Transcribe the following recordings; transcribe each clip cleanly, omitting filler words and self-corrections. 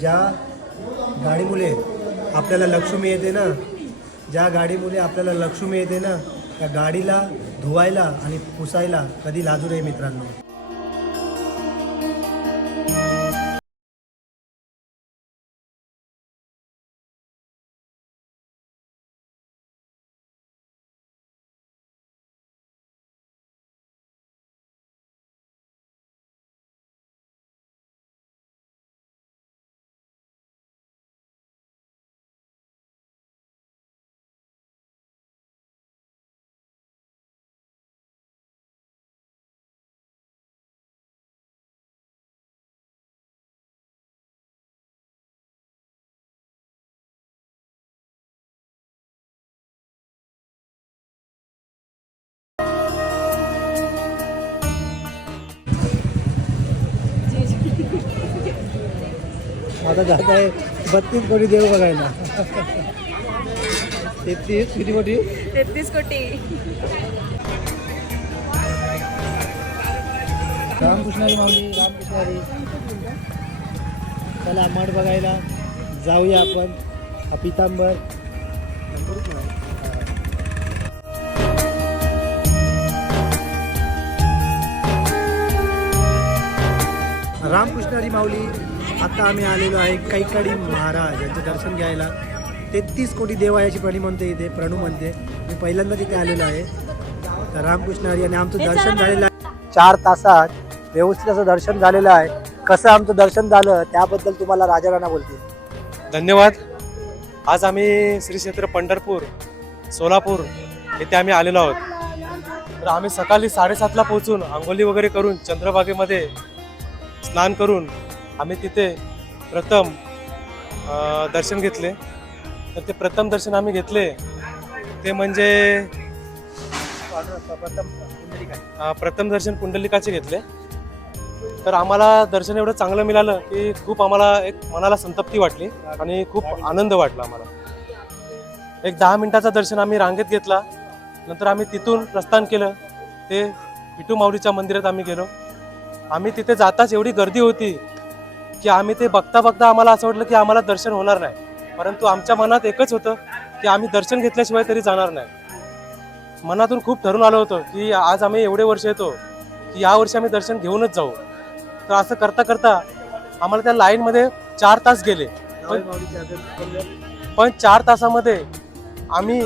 ज्या गाडीमुळे आपल्याला लक्ष्मी येते ना, ज्या गाडीमुळे आपल्याला लक्ष्मी येते ना, त्या गाडीला धुवायला आणि पुसायला कधी लाजू नये मित्रांनो. आता जात आहे 32 कोटी देव बघायला. 33 किती कोटी? 33 कोटी. रामकृष्णारी माऊली, रामकृष्णारी. चला मठ बघायला जाऊया आपण. हा पितांबर. रामकृष्णारी माऊली. आता आम्ही आलेलो आहे कैकाडी महाराज यांचं दर्शन घ्यायला. 33 कोटी देवायाची प्रणी म्हणते इथे, प्रणू म्हणते. मी पहिल्यांदा तिथे आलेलो आहे. तर रामकृष्णारी आणि आमचं दर्शन झालेलं आहे 4 तासात. व्यवस्थित असं दर्शन झालेलं आहे. कसं आमचं दर्शन झालं त्याबद्दल तुम्हाला राजा राणा बोलतील. धन्यवाद. आज आम्ही श्री क्षेत्र पंढरपूर सोलापूर येथे आम्ही आलेलो आहोत. तर आम्ही सकाळी 7:30ला पोहोचून आंघोळी वगैरे करून चंद्रभागेमध्ये स्नान करून आम्ही तिथे प्रथम दर्शन घेतले. तर ते प्रथम दर्शन आम्ही घेतले ते म्हणजे प्रथम दर्शन पुंडलिकाचे घेतले. तर आम्हाला दर्शन एवढं चांगलं मिळालं की खूप आम्हाला एक मनाला संतप्ती वाटली आणि खूप आनंद वाटला आम्हाला. एक 10 मिनिटाचं दर्शन आम्ही रांगेत घेतला. नंतर आम्ही तिथून प्रस्थान केलं. ते विठू माऊलीच्या मंदिरात आम्ही गेलो. आम्ही तिथे जाताच एवढी गर्दी होती की आम्ही ते बघता बघता आम्हाला असं वाटलं की आम्हाला दर्शन होणार नाही. परंतु आमच्या मनात एकच होतं की आम्ही दर्शन घेतल्याशिवाय तरी जाणार नाही. मनातून खूप ठरून आलं होतं की आज आम्ही एवढे वर्ष येतो की या वर्षी आम्ही दर्शन घेऊनच जाऊ. तर असं करता करता आम्हाला त्या लाईनमध्ये 4 तास गेले. पण 4 तासामध्ये आम्ही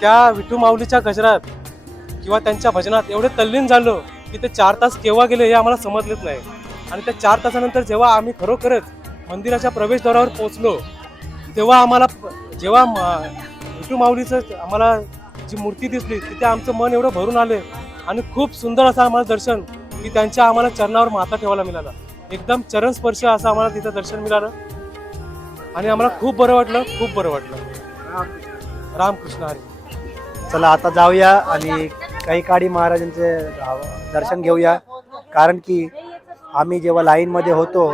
त्या विठू माऊलीच्या गजरात किंवा त्यांच्या भजनात एवढे तल्लीन झालो की ते 4 तास केव्हा गेले हे आम्हाला समजलेच नाही. आणि त्या 4 तासानंतर जेव्हा आम्ही खरोखरच मंदिराच्या प्रवेशद्वारावर पोहोचलो तेव्हा आम्हाला जेव्हा विठू माऊलीचं आम्हाला जी मूर्ती दिसली तिथे आमचं मन एवढं भरून आले आणि खूप सुंदर असं आम्हाला दर्शन की त्यांच्या आम्हाला चरणावर माथा ठेवायला मिळाला. एकदम चरण स्पर्श असं आम्हाला तिथं दर्शन मिळालं आणि आम्हाला खूप बरं वाटलं, खूप बरं वाटलं. रामकृष्ण हरी. चला आता जाऊया आणि कैकाडी महाराजांचे दर्शन घेऊया. कारण की आम्ही जेव्हा लाईनमध्ये होतो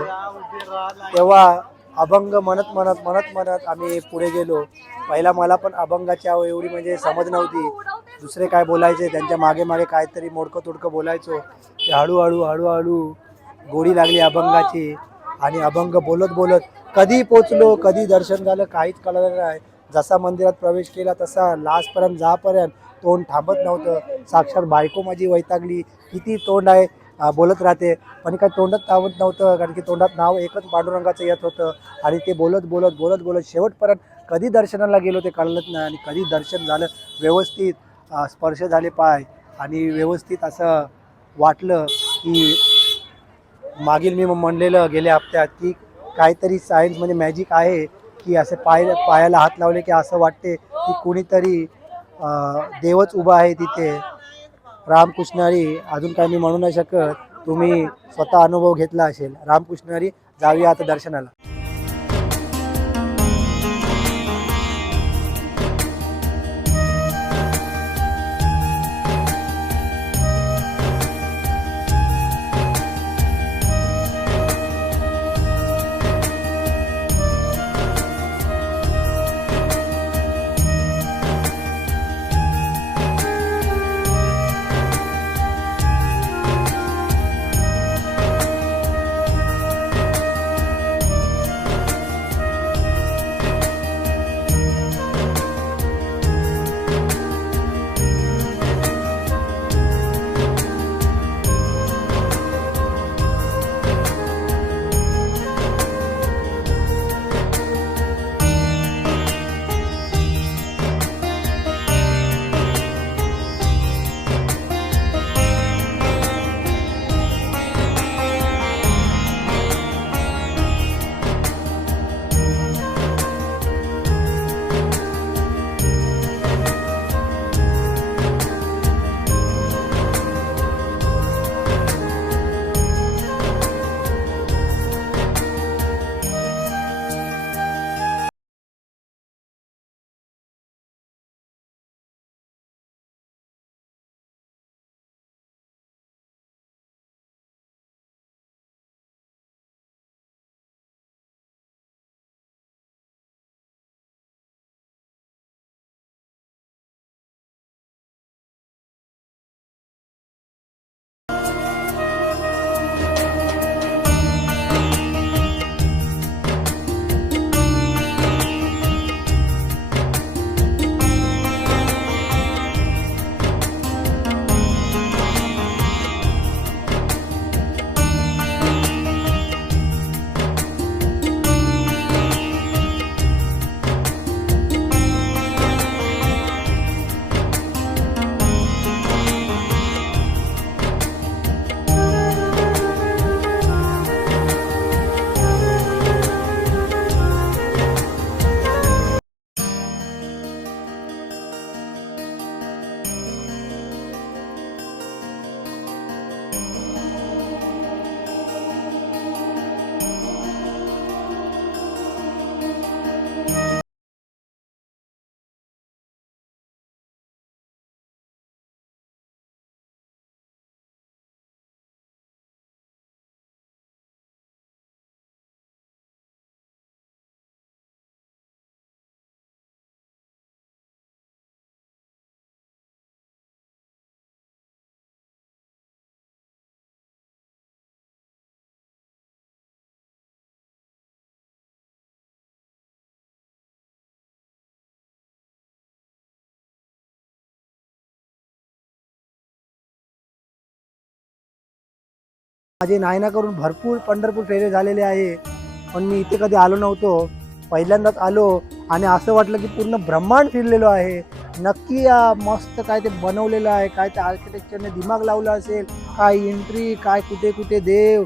तेव्हा अभंग म्हणत म्हणत म्हणत म्हणत आम्ही पुढे गेलो. पहिला मला पण अभंगाची एवढी म्हणजे समज नव्हती. दुसरे काय बोलायचे त्यांच्या मागे मागे काहीतरी मोडकं तोडकं बोलायचो. ते हळूहळू हळूहळू गोडी लागली अभंगाची आणि अभंग बोलत बोलत कधी पोचलो, कधी दर्शन झालं काहीच कळलं नाही. जसा मंदिरात प्रवेश केला तसा लास्टपर्यंत जापर्यंत तोंड थांबत नव्हतं. साक्षात बायको माझी वैतागली. किती तोंड आहे बोलत राहते पण काही तोंडात थांबत नव्हतं. कारण की तोंडात नाव एकच पांडुरंगाचं येत होतं आणि ते बोलत बोलत बोलत बोलत शेवटपर्यंत कधी दर्शनाला गेलो ते कळलंच नाही. आणि कधी दर्शन झालं व्यवस्थित स्पर्श झाले पाय आणि व्यवस्थित असं वाटलं की मागील मी म्हणलेलं गेल्या हप्त्यात की काहीतरी सायन्स म्हणजे मॅजिक आहे की असे पायाला हात लावले की असं वाटते की कोणीतरी देवच उभा आहे तिथे. रामकृष्णारी. अजून काय मी म्हणू नाही शकत. तुम्ही स्वतः अनुभव घेतला असेल. रामकृष्णारी. जाऊया आता दर्शनाला. माझे नायना करून भरपूर पंढरपूर फेरे झालेले आहे, पण मी इथे कधी आलो नव्हतो. पहिल्यांदाच आलो आणि असं वाटलं की पूर्ण ब्रह्मांड फिरलेलो आहे. नक्की या मस्त काय ते बनवलेलं आहे, काय ते आर्किटेक्चरने दिमाग लावलं असेल, काय एंट्री, काय कुठे कुठे देव,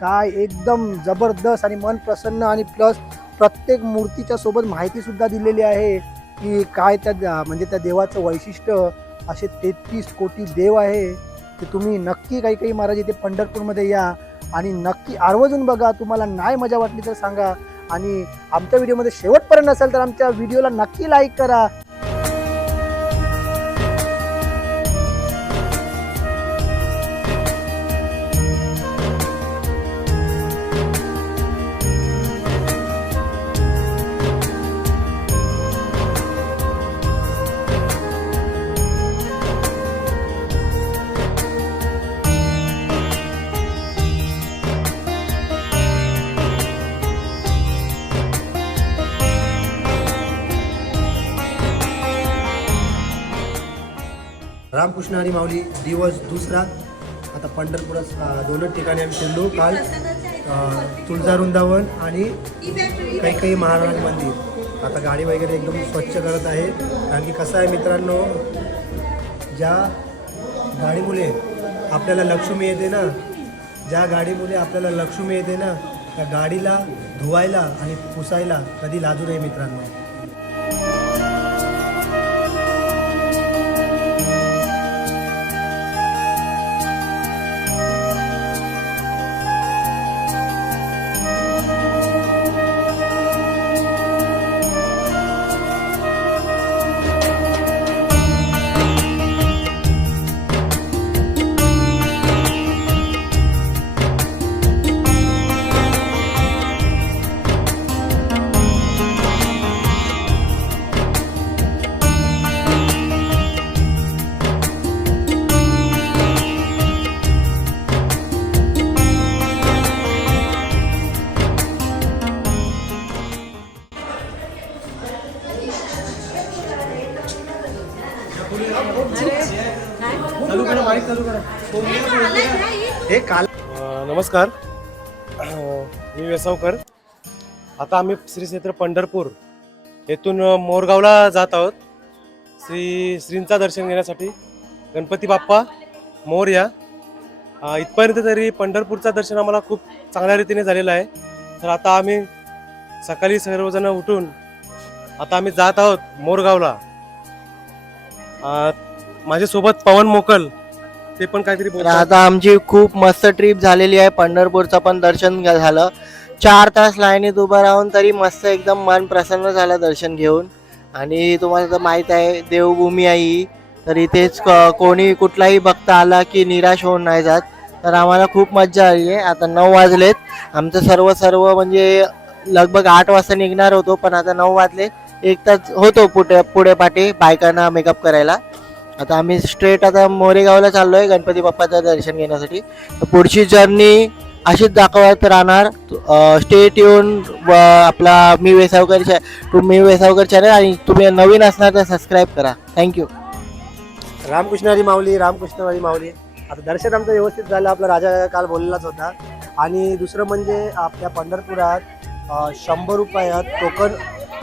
काय एकदम जबरदस्त आणि मन प्रसन्न. आणि प्लस प्रत्येक मूर्तीच्या सोबत माहितीसुद्धा दिलेली आहे की काय त्या म्हणजे त्या देवाचं वैशिष्ट्य. असे 33 कोटी देव आहे की तुम्ही नक्की काही महाराज इथे पंढरपूरमध्ये या आणि नक्की आवर्जून बघा. तुम्हाला नाही मजा वाटली तर सांगा. आणि आमच्या व्हिडिओमध्ये शेवटपर्यंत असेल तर आमच्या व्हिडिओला नक्की लाईक करा. रामकृष्ण हरी माऊली दिवस दुसरा. आता पंढरपुरात दोनच ठिकाणी आम्ही फिरलो. काल तुळजा वृंदावन आणि काही महाराज मंदिर. आता गाडी वगैरे एकदम स्वच्छ करत आहे. कारण की कसं आहे मित्रांनो, ज्या गाडीमुळे आपल्याला लक्ष्मी येते ना, ज्या गाडीमुळे आपल्याला लक्ष्मी येते ना, त्या गाडीला धुवायला आणि पुसायला कधी लाजू नये मित्रांनो. हे काल नमस्कार, मी वेसावकर. आता आम्ही श्री क्षेत्र पंढरपूर येथून मोरगावला जात आहोत श्रींचा दर्शन घेण्यासाठी. गणपती बाप्पा मोरया. इथपर्यंत तरी पंढरपूरचं दर्शन आम्हाला खूप चांगल्या रीतीने झालेलं आहे. तर आता आम्ही सकाळी सर्वजण उठून आता आम्ही जात आहोत मोरगावला. माझ्यासोबत पवन मोकल ते पण काहीतरी तर आता आमची खूप मस्त ट्रिप झालेली आहे. पंढरपूरचं पण दर्शन झालं. 4 तास लाईनीत उभं राहून तरी मस्त एकदम मन प्रसन्न झालं दर्शन घेऊन. आणि तुम्हाला तर माहीत आहे देवभूमी आहे ही, तर इथेच कोणी कुठलाही भक्त आला की निराश होऊन नाही जात. तर आम्हाला खूप मज्जा आली आहे. आता 9 वाजलेत. आमचं सर्व म्हणजे लगभग 8 वाजता निघणार होतो, पण आता 9 वाजले. 1 तास होतो पुढे पाठी बायकांना मेकअप करायला. आता आम्ही स्ट्रेट आता मोरेगावला चाललो आहे गणपती बाप्पाचं दर्शन घेण्यासाठी. तर पुढची जर्नी अशीच दाखवत राहणार. Stay tune. आपला मी वेसावकर चॅनल आणि तुम्ही नवीन असणार तर सबस्क्राईब करा. थँक्यू. रामकृष्ण हरी माऊली, रामकृष्ण हरी माऊली. आता दर्शन आमचं व्यवस्थित झालं. आपला राजा काल बोललेलाच होता. आणि दुसरं म्हणजे आपल्या पंढरपुरात 100 रुपयात टोकन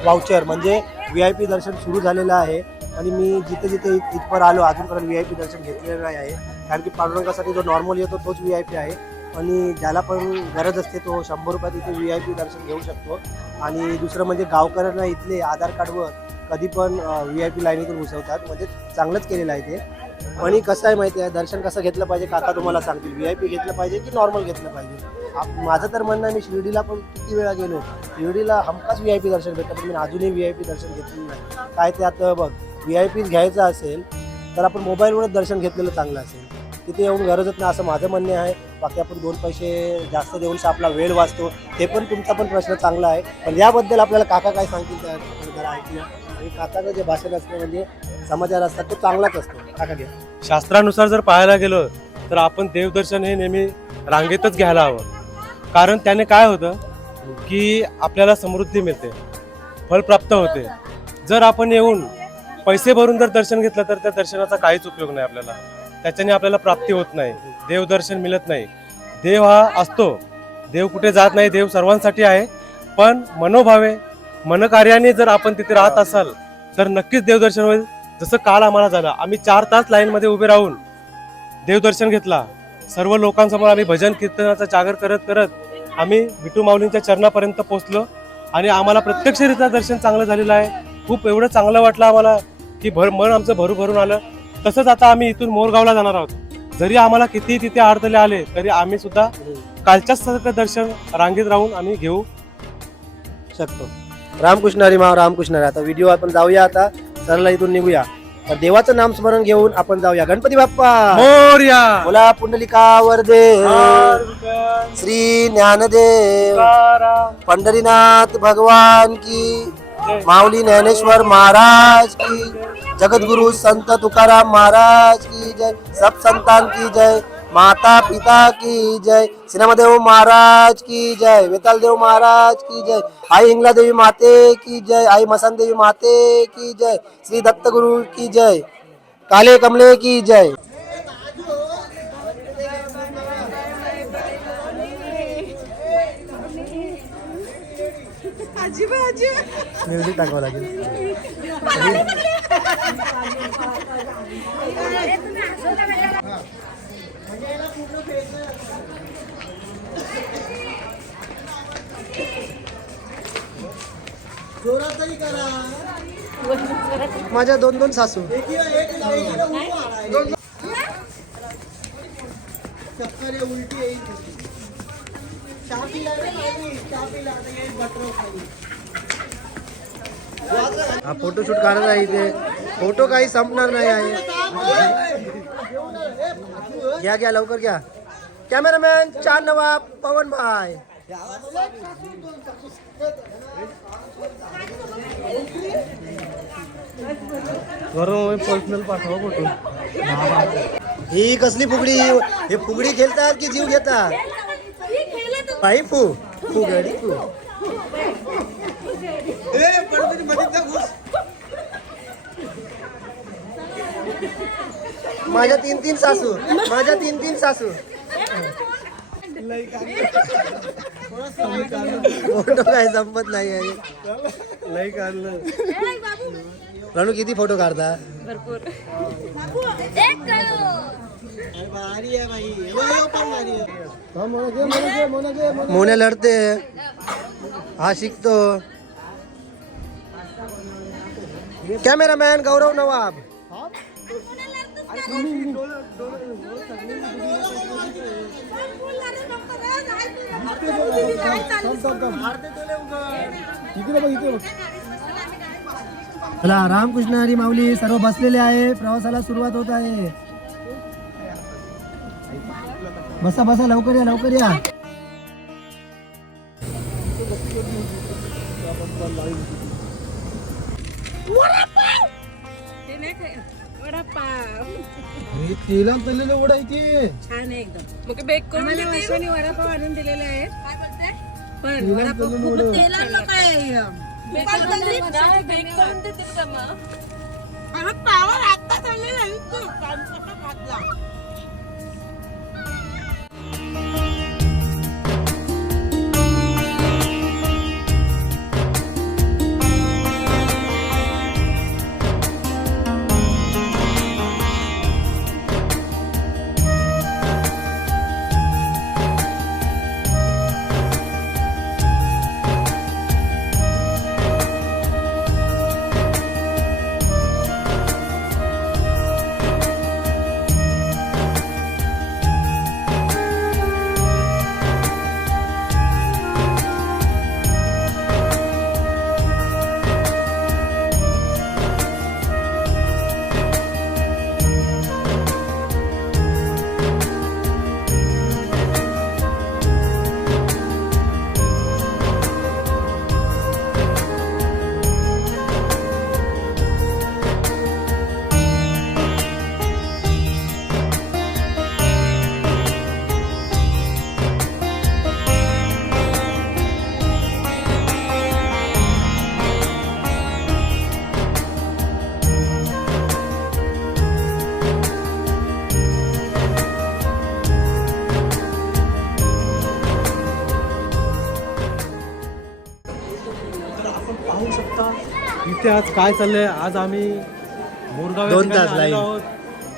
वाउचर म्हणजे VIP दर्शन सुरू झालेलं आहे. आणि मी जिथे इथपर आलो अजूनपर्यंत VIP दर्शन घेतलेलं नाही आहे. कारण की पांडुरंगासाठी जो नॉर्मल येतो तोच VIP आहे. आणि ज्याला पण गरज असते तो 100 रुपयात इथे VIP दर्शन घेऊ शकतो. आणि दुसरं म्हणजे गावकऱ्यांना इथले आधार कार्डवर कधी पण VIP लाईनीतून घुसवतात. म्हणजे चांगलंच केलेलं आहे ते. आणि कसं आहे माहिती आहे, दर्शन कसं घेतलं पाहिजे काका तुम्हाला सांगतील. VIP घेतलं पाहिजे की नॉर्मल घेतलं पाहिजे. माझं तर म्हणणं आहे, मी शिर्डीला पण किती वेळा गेलो, शिर्डीला हमखास VIP दर्शन भेटतं, पण मी अजूनही VIP दर्शन घेतलेलं नाही. काय ते आता बघ, VIP घ्यायचं असेल तर आपण मोबाईलवरच दर्शन घेतलेलं चांगलं असेल. तिथे येऊन गरजच नाही असं माझं म्हणणं आहे. बाकी आपण 2 पैसे जास्त देऊन आपला वेळ वाचतो, ते पण तुमचा पण प्रश्न चांगला आहे. पण याबद्दल आपल्याला काका काय सांगतील त्या जरा ऐकूया. आणि काकाचं जे भाषण असतं म्हणजे समाचार असतात तो चांगलाच असतो. काका घ्या. शास्त्रानुसार जर पाहायला गेलो तर आपण देवदर्शन हे नेहमी रांगेतच घ्यायला हवं. कारण त्याने काय होतं की आपल्याला समृद्धी मिळते, फल प्राप्त होते. जर आपण येऊन पैसे भरून जर दर्शन घेतलं तर त्या दर्शनाचा काहीच उपयोग नाही आपल्याला. त्याच्याने आपल्याला प्राप्ती होत नाही, देवदर्शन मिळत नाही. देव हा असतो, देव कुठे जात नाही, देव सर्वांसाठी आहे. पण मनोभावे मनकार्याने जर आपण तिथे राहत असाल तर नक्कीच देवदर्शन होईल. जसं काल आम्हाला झालं, आम्ही 4 तास लाईनमध्ये उभे राहून देवदर्शन घेतला. सर्व लोकांसमोर आम्ही भजन कीर्तनाचा जागर करत करत आम्ही विठू माऊलींच्या चरणापर्यंत पोहोचलो आणि आम्हाला प्रत्यक्षरित्या दर्शन चांगलं झालेलं आहे. खूप एवढं चांगलं वाटलं आम्हाला की मन आमचं भरून आलं. तसंच आता आम्ही इथून मोरगावला जाणार आहोत. जरी आम्हाला किती तिथे अडथळे आले तरी आम्ही सुद्धा कालच्याच सारखं दर्शन रांगेत राहून आम्ही घेऊ शकतो. रामकृष्ण हरी महाराज, रामकृष्ण हरी. आता व्हिडिओ आपण जाऊया, आता सरला इथून निघूया. तर देवाचं नाम स्मरण घेऊन आपण जाऊया. गणपती बाप्पा मोरया. बोला, पुंडलिका वरदे, श्री ज्ञानदेव, पंढरीनाथ भगवान की, माऊली ज्ञानेश्वर महाराज की, जगद्गुरु संत तुकाराम महाराज की जय, सब संतान की जय, माता पिता की जय, सिनेमादेव महाराज की जय, वेतालदेव महाराज की जय, आई हिंगला देवी माते की जय, आई मसान देवी माते की जय, श्री दत्त गुरु की जय, काले कमले की जय. म्युझिक टाकावं लागेल. माझ्या 2 सासू. हा फोटोशूट काढत आहे इथे. फोटो काही संपणार नाही आहे. घ्या लवकर घ्या. कॅमेरामॅन चार नवाब पवन भाई. पर्सनल पाठवा फोटो. ही कसली फुगडी? हे फुगडी खेळतात की जीव घेतात? बाई फुगडी माझ्या 3 सासू, माझ्या 3 सासू. फोटो काय संपत नाही आहे. लई काढलं. रणू किती फोटो काढता? भरपूर. मोने लढते, हा शिकतो. कॅमेरामॅन गौरव नवाब. चला, रामकृष्ण हरी माऊली. सर्व बसलेले आहे, प्रवासाला सुरुवात होत आहे. बसा बसा, लवकर या लवकर या. तेला तळलेलं वडा इथे छान आहे एकदम. मग बेक करून देते. वडापाव आणून दिलेले आहेत. पण वडापाव खूप तेलात काय बेक करून देतील का मग? पावर आता तळलेला आहे तो. कांदा घातला. पाहू शकता इथे आज काय चाललंय. आज आम्ही मोरगाव या 2 ठिकाणी तास आलेलो लाईन. आहोत.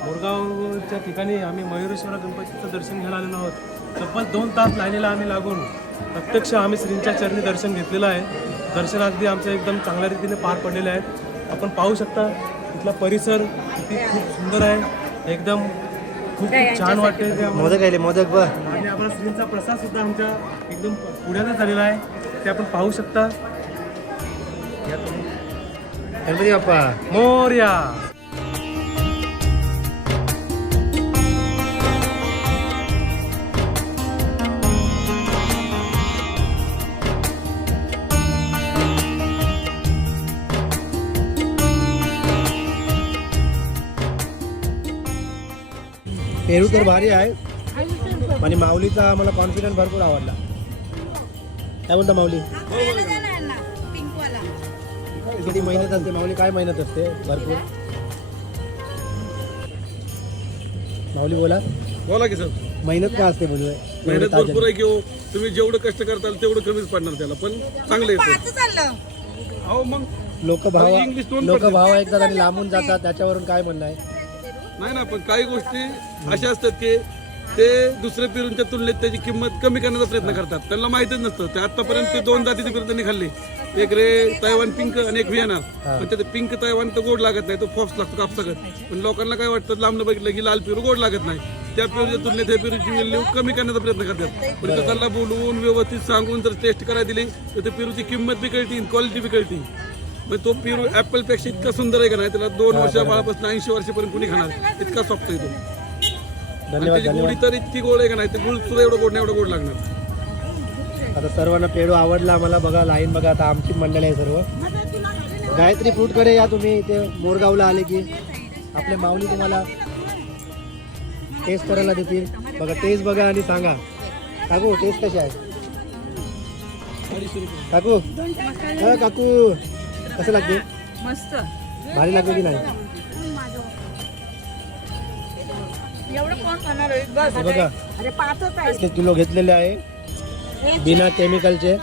मोरगावच्या ठिकाणी आम्ही मयुरेश्वर गणपतीचं दर्शन घ्यायला आलेलो आहोत. तब्बल 2 तास लाईनीला आम्ही लागून प्रत्यक्ष आम्ही श्रींच्या चरणी दर्शन घेतलेलं आहे. दर्शन अगदी आमचं एकदम चांगल्या रीतीने पार पडलेले आहेत. आपण पाहू शकता इथला परिसर किती खूप सुंदर आहे. एकदम खूप छान वाटते ते आम्हाला. मोदक आले मोदक बघ. आणि आपला श्रींचा प्रसाद सुद्धा आमच्या एकदम पुढ्यातच झालेला आहे. ते आपण पाहू शकता. गणपती बाप्पा मोरया. पेरू तर भारी आहे आणि माऊलीचा मला कॉन्फिडन्स भरपूर आवडला. काय बोलता माऊली? किती मेहनत असते माऊली, काय मेहनत असते भरपूर. माऊली बोला. बोला की सर. मेहनत का असते बोलू? मेहनत भरपूर आहे की हो. तुम्ही जेवढं कष्ट करताल तेवढं कमीच पडणार त्याला, पण चांगलं येतं. अहो मग लोक भाव इंग्लिश दोन लोक पडतात. भाव ऐकतात आणि लांबून जातात, त्याच्यावरून काय म्हणणं आहे? नाही ना, पण काही गोष्टी अशा असतात की ते दुसऱ्या पेरूंच्या तुलनेत त्याची किंमत कमी करण्याचा प्रयत्न करतात. त्यांना माहितच नसतं. ते आतापर्यंत ते 2 जातीचे पेरू त्यांनी खाल्ले. एक रे तैवान पिंक आणि एक व्हिएना. पण ते पिंक तैवान तर गोड लागत नाही, तो फॉक्स लागतो कापसागत. पण लोकांना काय वाटतं, लांबनं बघितलं की लाल पेरू गोड लागत नाही. त्या पेरूच्या तुलनेत हे पेरूची व्हॅल्यू कमी करण्याचा प्रयत्न करतात. पण इथं त्यांना बोलवून व्यवस्थित सांगून जर टेस्ट करायला दिली तर ते पेरूची किंमत बी कळती, क्वालिटी बी कळती. मग तो पेरू ऍपल पेक्षा इतका सुंदर आहे का नाही, त्याला 2 वर्षापासून 80 वर्षापर्यंत कुणी खाणार, इतका सॉफ्ट आहे तो. आणि धन्यवाद त्याची गोडी धन्यवाद. तर इतकी गोड आहे का नाही, ते गुळ सुद्धा एवढं गोड नाही, एवढं गोड लागणार. आता सर्वांना पेरू आवडला आम्हाला. बघा लाईन बघा, आता आमची मंडळी आहे सर्व. गायत्री फ्रूटकडे या तुम्ही. इथे मोरगावला आले की आपले माऊली तुम्हाला टेस्ट करायला देतील. बघा टेस्ट बघा आणि सांगा. काकू टेस्ट कशी आहे? काकू हा काकू कसं लागते? मस्त. भारी लागते की नाही? एवढं कोण खाणार आहे? बस. हे बघा अरे 5च आहे. 1 किलो घेतलेले आहे बिना केमिकलचे.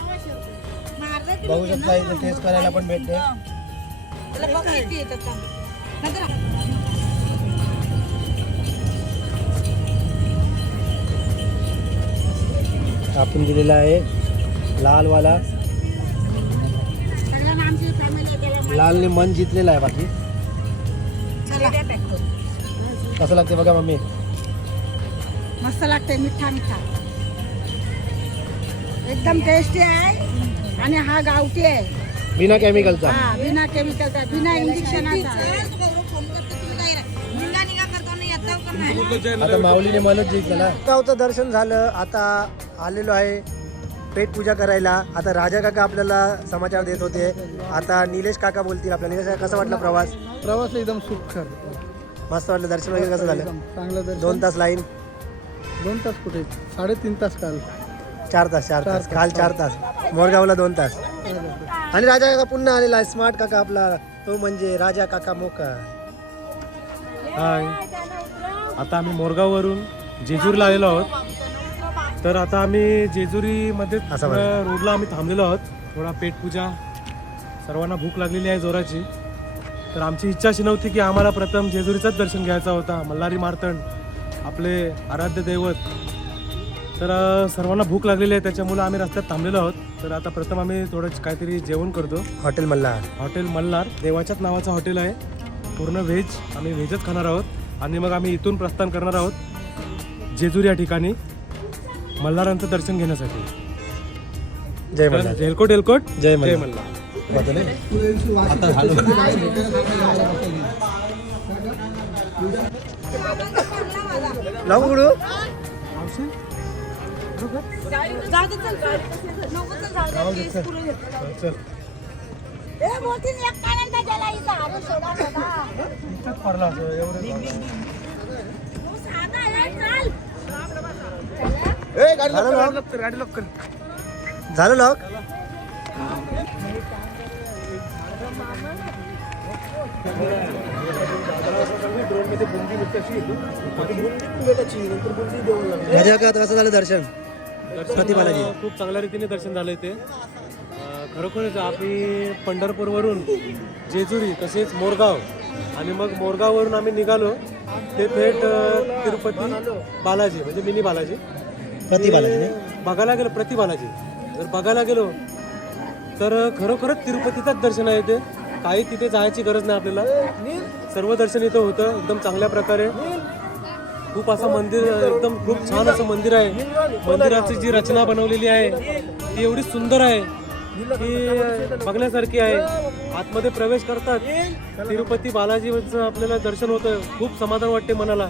बघू शकता इथे टेस्ट करायला पण भेटते. त्याला बघ किती येतात का. नंतर आपण दिलेला आहे लालवाला. सगळ्यांना आमची फॅमिली त्याला लालने मन जिंकलेलं आहे. बाकी चला पॅक करू. कसं लागते बघा मम्मी. मस्त लागते. मिठा मिठा एकदम टेस्टी आहे. आणि हा गावठी आहे. बिना केमिकलचा. हा बिना केमिकलचा, बिना इंजेक्शनाचा. आता माऊलीने मनच जिंकला. गावचं दर्शन झालं. आता आलेलो आहे पेट पूजा करायला. आता राजा काका आपल्याला समाचार देत होते. आता निलेश काका बोलतील आपल्याला. निलेश काका, कसा वाटला प्रवास? प्रवास एकदम सुखकर, मस्त वाटलं. दर्शन वगैरे कसं झालं? चांगलं दर्शन. 2 तास लाईन. 2 तास कुठे, 3.5 तास काल. 4 तास. काल 4 तास. मोरगावला 2 तास. आणि राजा काका पुन्हा आलेला आहे. स्मार्ट काका आपला, तो म्हणजे राजा काका मोका. हाय. आता आम्ही मोरगाववरून जेजुरीला आलेलो आहोत. तर आता आम्ही जेजुरीमध्ये असं थोड्या रोडला आम्ही थांबलेलो आहोत. थोडा पेटपूजा, सर्वांना भूक लागलेली आहे जोराची. तर आमची इच्छा अशी नव्हती की आम्हाला प्रथम जेजुरीचंच दर्शन घ्यायचा होता. मल्हारी मार्तंड आपले आराध्य दैवत. तर सर्वांना भूक लागलेली आहे, त्याच्यामुळे आम्ही रस्त्यात थांबलेलो आहोत. तर आता प्रथम आम्ही थोडं काहीतरी जेवण करतो. हॉटेल मल्हार. हॉटेल मल्हार देवाच्याच नावाचं हॉटेल आहे. पूर्ण व्हेज. आम्ही व्हेजच खाणार आहोत. आणि मग आम्ही इथून प्रस्थान करणार आहोत जेजूर या ठिकाणी मल्हारांचं दर्शन घेण्यासाठी. जय मल्हार. एलकोट एलकोट जय जय मल्हार. मल्हार. वाटलं नाही? लावू उघडू? जाऊ दे, चल. नको चल, जाऊ दे. केस पुढे घेतलं. चल. ए, मोठीने एक पाण्यात गेला इथं. अरे सोडा, सोडा. हो, साधा आहे, चल. झालं लॉक? झालं लॉक? राजा का कसं झालं दर्शन? दर्शन प्रतिभालाजी. खूप चांगल्या रीतीने दर्शन झालं इथे. खरोखरच आम्ही पंढरपूरवरून जेजुरी तसेच मोरगाव आणि मग मोरगाववरून आम्ही निघालो ते थेट तिरुपती बालाजी म्हणजे मिनी बालाजी बघायला गेलो. प्रति बालाजी जर बघायला गेलो तर खरोखरच तिरुपतीचंच दर्शन आहे ते. काही तिथे जायची गरज नाही आपल्याला. सर्व दर्शन इथं होतं एकदम चांगल्या प्रकारे. खूप असं मंदिर एकदम खूप छान असं मंदिर आहे. मंदिराची जी रचना बनवलेली आहे ती एवढी सुंदर आहे की बघण्यासारखी आहे. आतमध्ये प्रवेश करतात तिरुपती बालाजीचं आपल्याला दर्शन होतं. खूप समाधान वाटते मनाला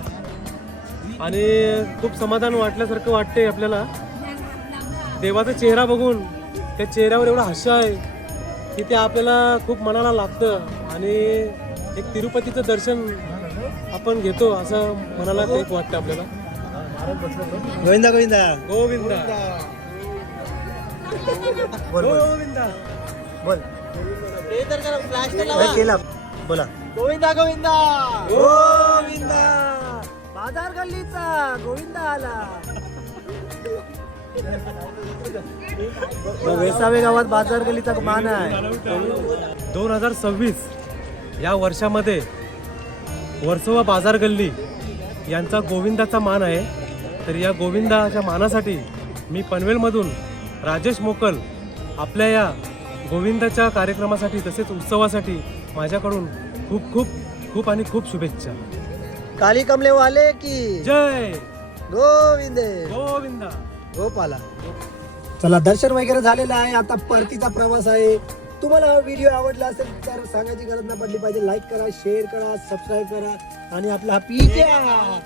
आणि खूप समाधान वाटल्यासारखं वाटते आपल्याला. देवाचा चेहरा बघून त्या चेहऱ्यावर एवढं हास्य आहे की ते आपल्याला खूप मनाला लागतं आणि एक तिरुपतीचं दर्शन आपण घेतो असं मनाला ते एक वाटतं आपल्याला. गोविंदा गोविंदा गोविंदा बोल बोल गोविंदा. बोल ते तर करा, flash तर लावा. केला बोला. गोविंदा गोविंदा. गोविंदा बाजार गल्लीचा गोविंदा आला. वेसावे गावात बाजार गल्लीचा मान आहे. 2026 या वर्षामध्ये वर्सोवा बाजार गल्ली यांचा गोविंदाचा मान आहे. तर या गोविंदाच्या मानासाठी मी पनवेलमधून राजेश मोकल आपल्या या गोविंदाच्या कार्यक्रमासाठी तसेच उत्सवासाठी माझ्याकडून खूप खूप खूप आणि खूप शुभेच्छा. काली कमले वाले की जय गोविंदे गोविंदा. गोपाला. चला दर्शन वगैरे झालेलं आहे. आता परतीचा प्रवास आहे. तुम्हाला हा व्हिडिओ आवडला असेल तर सांगायची गरज नाही पडली पाहिजे. लाईक करा, शेअर करा, सबस्क्राईब करा आणि आपला हा पिझ्झा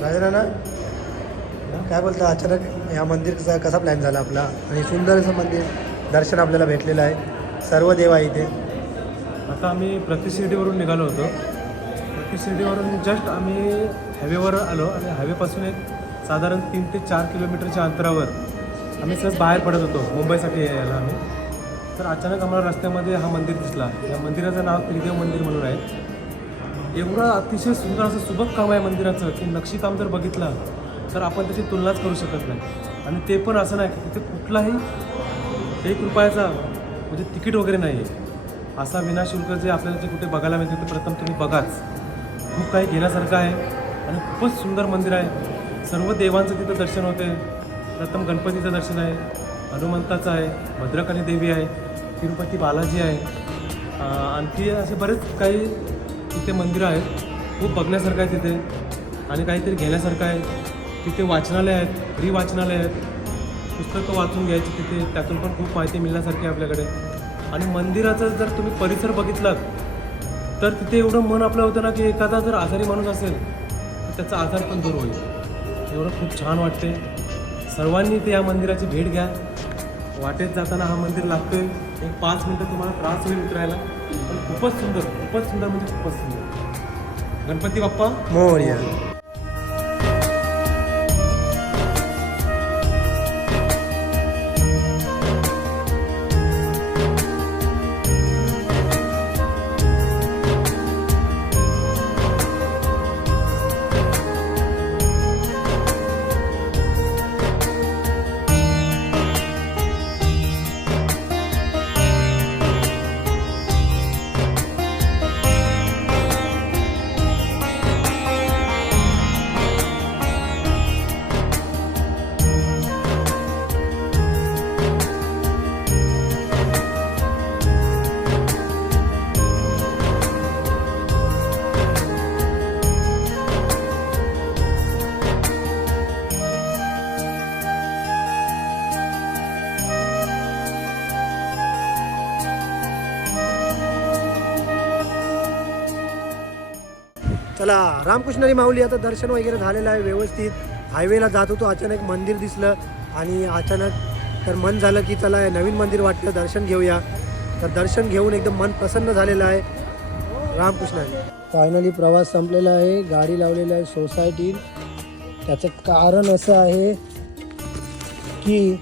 राजराणा काय बोलता. अचानक या मंदिरचा कसा प्लॅन झाला आपला आणि सुंदर असं मंदिर दर्शन आपल्याला भेटलेलं आहे. सर्व देव आहे इथे. आता आम्ही प्रतिशिर्डीवरून निघालो होतो. प्रतिशिर्डीवरून जस्ट आम्ही हायवेवर आलो आणि हायवेपासून एक साधारण 3 ते 4 किलोमीटरच्या अंतरावर आम्ही सहज बाहेर पडत होतो मुंबईसाठी यायला आम्ही. तर अचानक आम्हाला रस्त्यामध्ये हा मंदिर दिसला. या मंदिराचं नाव त्रिदेव मंदिर म्हणून आहे. एवढं अतिशय सुंदर असं सुबक काम आहे मंदिराचं की नक्षीकाम जर बघितलं तर आपण त्याची तुलनाच करू शकत नाही. आणि ते पण असं नाही की तिथे कुठलाही 1 रुपयाचा म्हणजे तिकीट वगैरे नाही आहे. असा विनाशुल्क जे आपल्याला जे कुठे बघायला मिळते ते प्रथम तुम्ही बघाच. खूप काही घेण्यासारखं आहे आणि खूपच सुंदर मंदिर आहे. सर्व देवांचं तिथं दर्शन होते. प्रथम गणपतीचं दर्शन आहे, हनुमंताचं आहे, भद्रकाली देवी आहे, तिरुपती बालाजी आहे. आणखी असे बरेच काही तिथे मंदिरं आहेत. खूप बघण्यासारखं आहे तिथे आणि काहीतरी घेण्यासारखं आहे. तिथे वाचनालय आहेत, फ्री वाचनालय आहेत. पुस्तकं वाचून घ्यायची तिथे, त्यातून पण खूप माहिती मिळण्यासारखी आहे आपल्याकडे. आणि मंदिराचा जर तुम्ही परिसर बघितलात तर तिथे एवढं मन आपलं होतं ना की एखादा जर आजारी माणूस असेल तर त्याचा आजार पण दूर होईल. एवढं खूप छान वाटते. सर्वांनी ते या मंदिराची भेट घ्या. वाटेत जाताना हा मंदिर लागतोय. एक 5 मिनटं तुम्हाला त्रास होईल उतरायला, पण खूपच सुंदर म्हणजे खूपच सुंदर. गणपती बाप्पा मोरया. चला रामकृष्णारी माऊली. आता दर्शन वगैरे झालेलं आहे व्यवस्थित. हायवेला जात होतो, अचानक मंदिर दिसलं आणि अचानक तर मन झालं की चला नवीन मंदिर वाटलं, दर्शन घेऊया. तर दर्शन घेऊन एकदम मन प्रसन्न झालेलं आहे. रामकृष्णारी. फायनली प्रवास संपलेला आहे. गाडी लावलेली आहे सोसायटीत. त्याचं कारण असं आहे की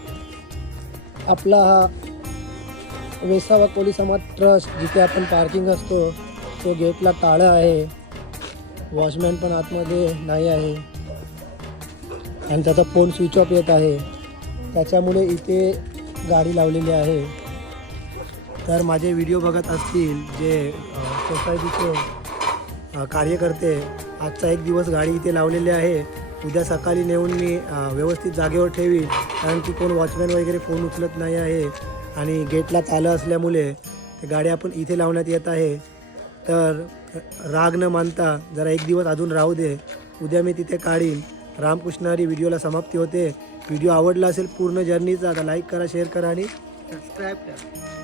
आपला हा वेसावा कोळी समाज ट्रस्ट जिथे आपण पार्किंग असतो तो गेटला ताळं आहे. वॉचमॅन पण आतमध्ये नाही आहे आणि त्याचा फोन स्विच ऑफ येत आहे. त्याच्यामुळे इथे गाडी लावलेली आहे. तर माझे व्हिडिओ बघत असतील जे सोसायटीचे कार्यकर्ते, आजचा एक दिवस गाडी इथे लावलेली आहे. उद्या सकाळी नेऊन मी व्यवस्थित जागेवर ठेवीन, कारण की कोण वॉचमॅन वगैरे फोन उचलत नाही आहे आणि गेटला तालं असल्यामुळे गाडी आपण इथे लावण्यात येत आहे. तर राग न मानता जरा एक दिवस अजून राहू दे, उद्या मी तिथे काढीन. रामकृष्णारी व्हिडिओला समाप्ती होते. व्हिडिओ आवडला असेल पूर्ण जर्नीचा तर लाईक करा, शेअर करा आणि सबस्क्राईब करा.